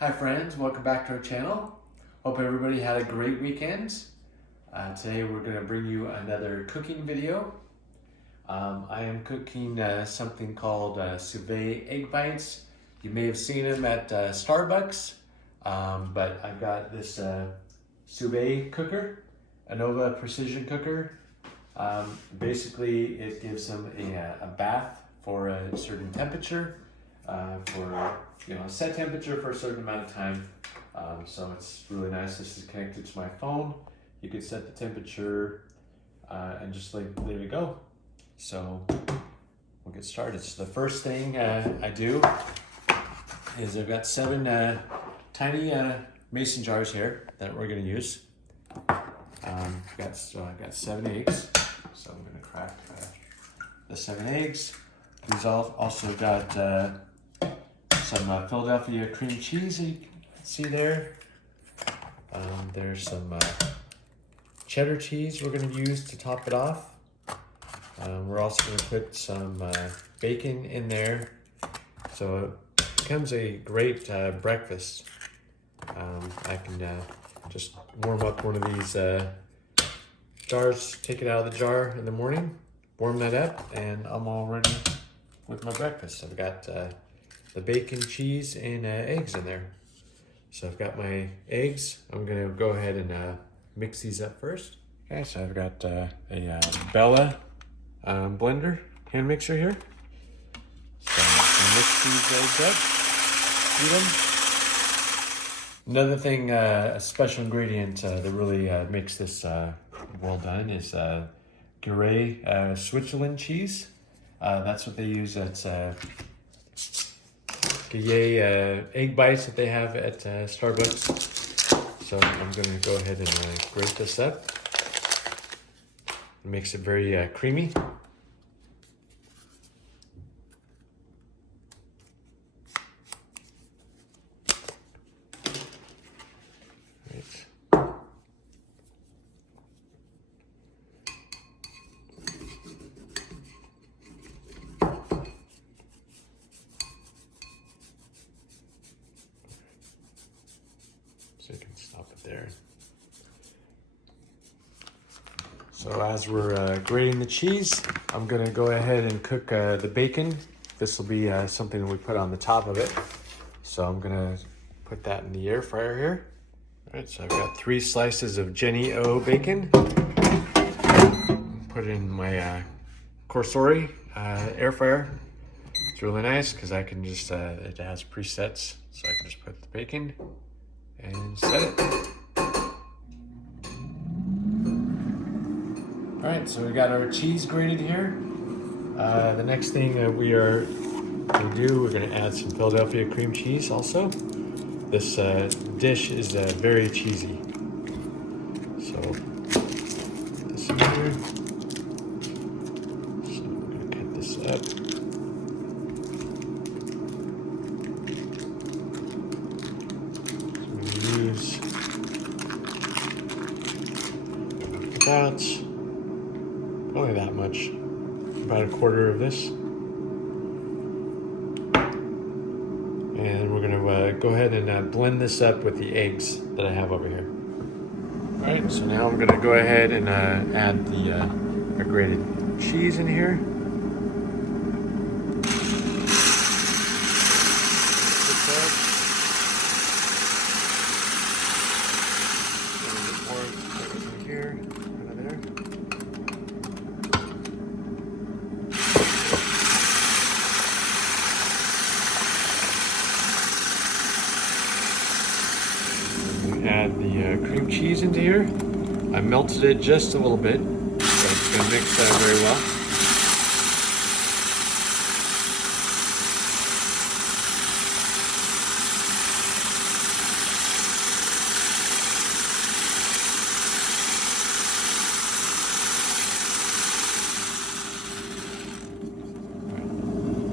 Hi friends, welcome back to our channel. Hope everybody had a great weekend. Today we're going to bring you another cooking video. I am cooking something called SOUS VIDE Egg bites. You may have seen them at Starbucks, but I've got this SOUS VIDE cooker, a Nova precision cooker. Basically it gives them a bath for a certain temperature, for a set temperature for a certain amount of time. So it's really nice. This is connected to my phone. You can set the temperature and just leave it go. So we'll get started. So the first thing I do is I've got 7 tiny mason jars here that we're going to use. I've got 7 eggs, so I'm going to crack the 7 eggs. These also got some Philadelphia cream cheese you can see there. There's some cheddar cheese we're going to use to top it off. We're also going to put some bacon in there, so it becomes a great breakfast. I can just warm up one of these jars, take it out of the jar in the morning, warm that up, and I'm all ready with my breakfast. I've got the bacon, cheese, and eggs in there. So I've got my eggs. I'm gonna go ahead and mix these up first. Okay, so I've got a Bella blender, hand mixer here. So I'm mix these eggs up, eat them. Another thing, a special ingredient that really makes this well done is Gruyere Switzerland cheese. That's what they use at Gruyere egg bites that they have at Starbucks. So I'm going to go ahead and grate this up. It makes it very creamy. So you can stop it there. So as we're grating the cheese, I'm gonna go ahead and cook the bacon. This will be something we put on the top of it. So I'm gonna put that in the air fryer here. All right, so I've got 3 slices of Jenny O bacon. Put it in my Corsori air fryer. It's really nice because I can just, it has presets, so I can just put the bacon and set it. All right, so we got our cheese grated here. The next thing that we're gonna add some Philadelphia cream cheese also. This dish is very cheesy. So this in here. So I'm gonna cut this up. Use about probably that much, about a quarter of this, and we're going to go ahead and blend this up with the eggs that I have over here. All right, so now I'm going to go ahead and add the grated cheese in here. Add the cream cheese into here. I melted it just a little bit, so it's going to mix that very well.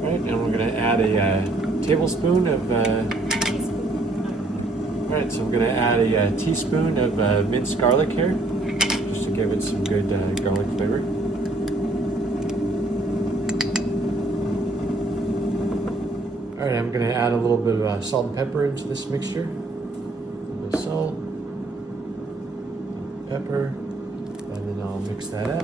All right, and we're going to add a tablespoon of all right, so I'm going to add a teaspoon of minced garlic here, just to give it some good garlic flavor. All right, I'm gonna add a little bit of salt and pepper into this mixture. A little bit of salt, pepper, and then I'll mix that up.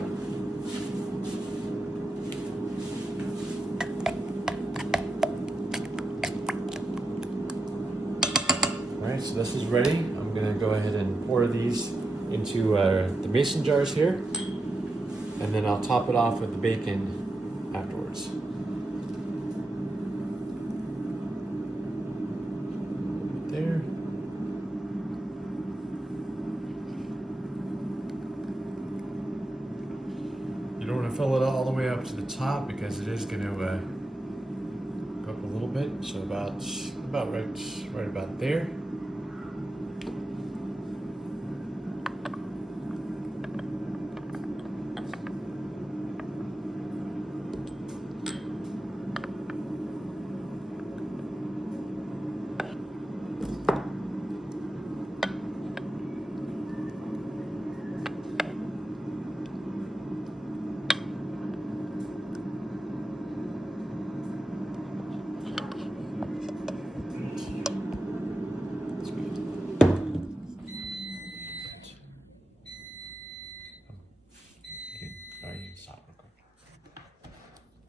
All right, so this is ready. I'm gonna go ahead and pour these into the mason jars here, and then I'll top it off with the bacon afterwards. There. You don't want to fill it all the way up to the top because it is going to go up a little bit. So about right about there.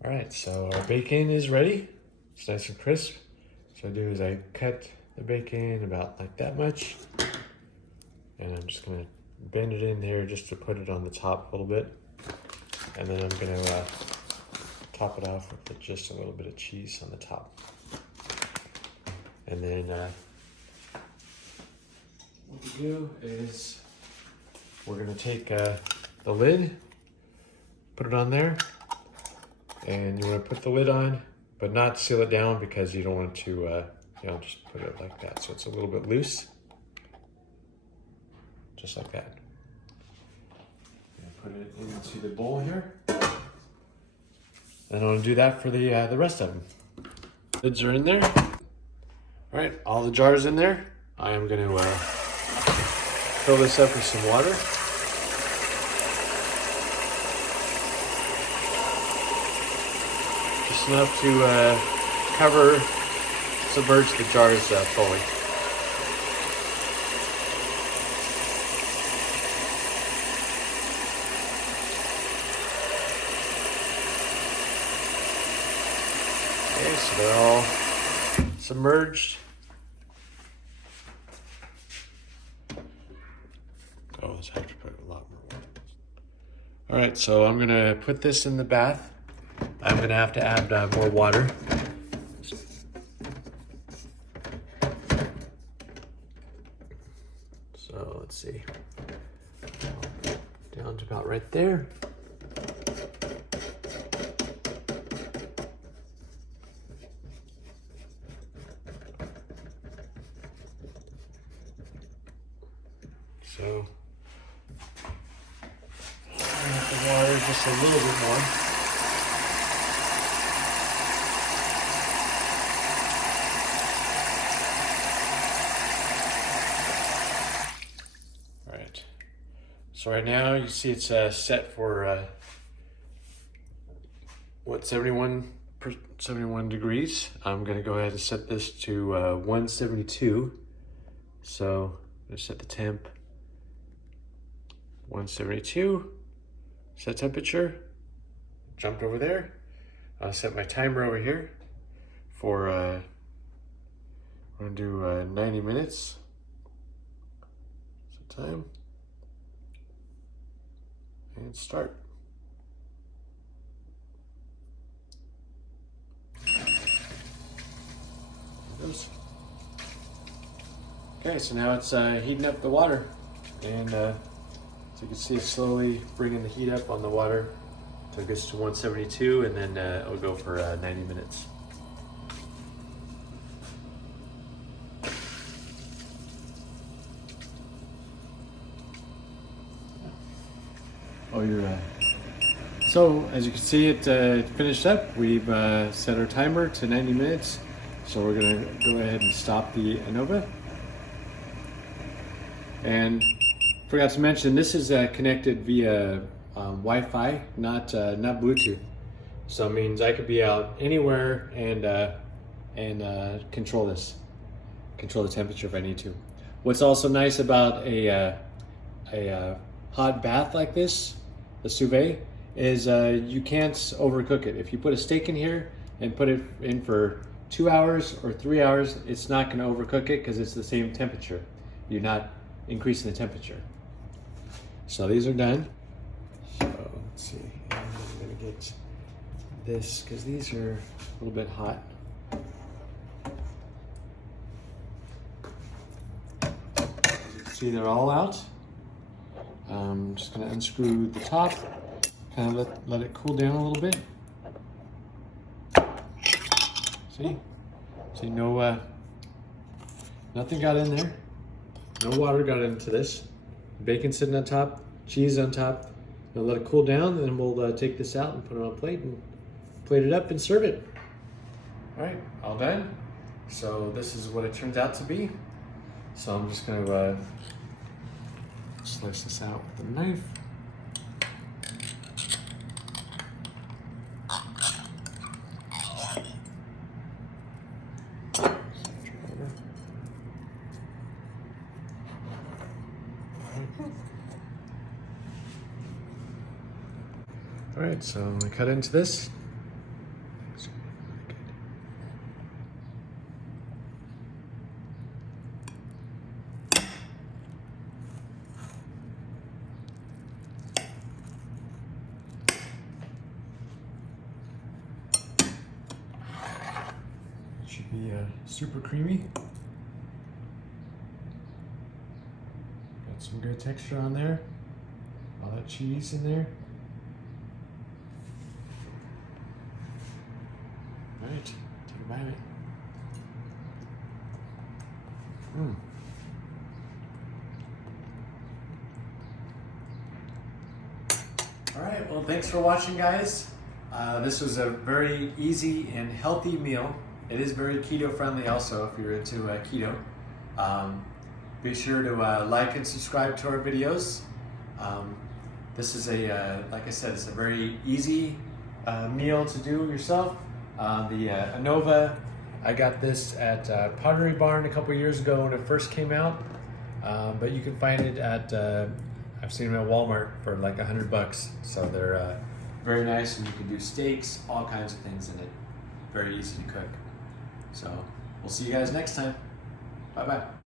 All right, so our bacon is ready. It's nice and crisp. So what I do is I cut the bacon about like that much. And I'm just gonna bend it in there just to put it on the top a little bit. And then I'm gonna top it off with just a little bit of cheese on the top. And then what we do is we're gonna take the lid, put it on there. And you want to put the lid on, but not seal it down because you don't want to, just put it like that. So it's a little bit loose, just like that. Put it into the bowl here. And I want to do that for the rest of them. Lids are in there. All right, all the jars in there. I am going to fill this up with some water. Just enough to submerge the jars fully. Okay, so they're all submerged. Oh, I have to put a lot more water. All right, so I'm gonna put this in the bath. I'm gonna have to add more water. So let's see, down to about right there. So the water just a little bit more. So right now you see it's set for 71 degrees. I'm gonna go ahead and set this to 172. So I'm gonna set the temp 172. Set temperature. Jumped over there. I'll set my timer over here for we're gonna do 90 minutes. Set time. And start. Okay, so now it's heating up the water, and so you can see it's slowly bringing the heat up on the water until it gets to 172, and then it'll go for 90 minutes. Oh, you're so as you can see, it finished up. We've set our timer to 90 minutes. So we're gonna go ahead and stop the ANOVA. And forgot to mention, this is connected via Wi-Fi, not Bluetooth. So it means I could be out anywhere and and control the temperature if I need to. What's also nice about a hot bath like this, the sous vide, is you can't overcook it. If you put a steak in here and put it in for 2 hours or 3 hours, it's not going to overcook it because it's the same temperature. You're not increasing the temperature. So these are done. So let's see, I'm going to get this because these are a little bit hot. See, they're all out. I'm just going to unscrew the top, kind of let it cool down a little bit. See, no, nothing got in there. No water got into this. Bacon sitting on top, cheese on top. We'll let it cool down, and then we'll take this out and put it on a plate and plate it up and serve it. All right, all done. So this is what it turns out to be. So I'm just going to slice this out with a knife. All right, so I'm gonna cut into this. It should be super creamy. Got some good texture on there. All that cheese in there. All right, take a bite of it. All right, well, thanks for watching, guys. This was a very easy and healthy meal. It is very keto friendly also if you're into keto. Be sure to like and subscribe to our videos. This is like I said, it's a very easy meal to do yourself. The ANOVA, I got this at Pottery Barn a couple years ago when it first came out, but you can find it at, I've seen them at Walmart for like $100. So they're very nice, and you can do steaks, all kinds of things in it. Very easy to cook. So we'll see you guys next time. Bye-bye.